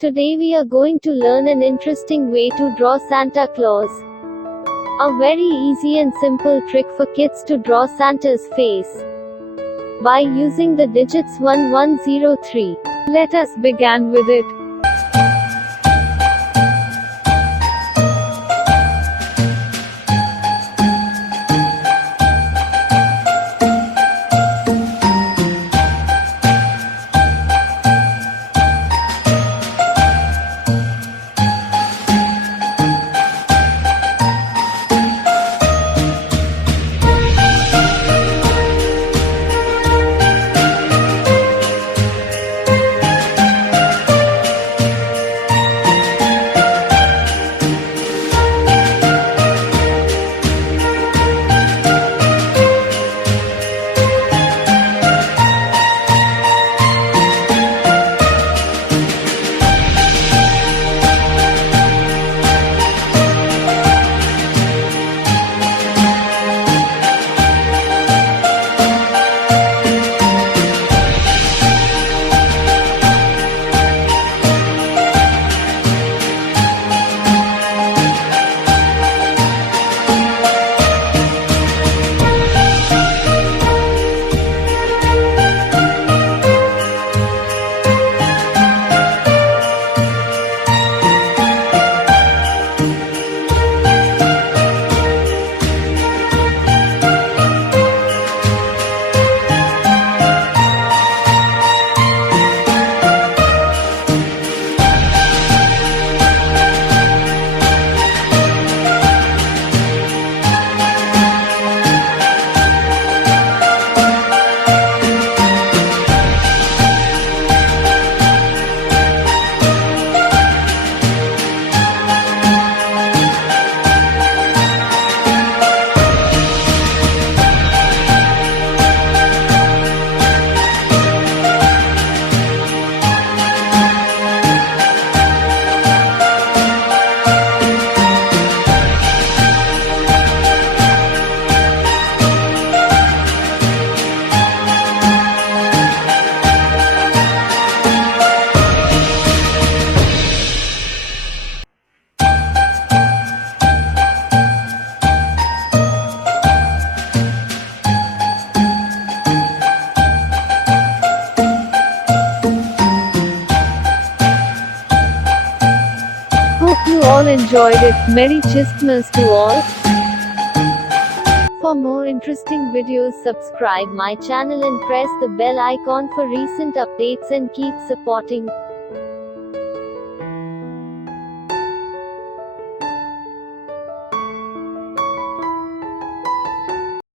Today we are going to learn an interesting way to draw Santa Claus. A very easy and simple trick for kids to draw Santa's face. By using the digits 1103. Let us begin with it. Hope you all enjoyed it. Merry Christmas to all. For more interesting videos, subscribe my channel and press the bell icon for recent updates and keep supporting.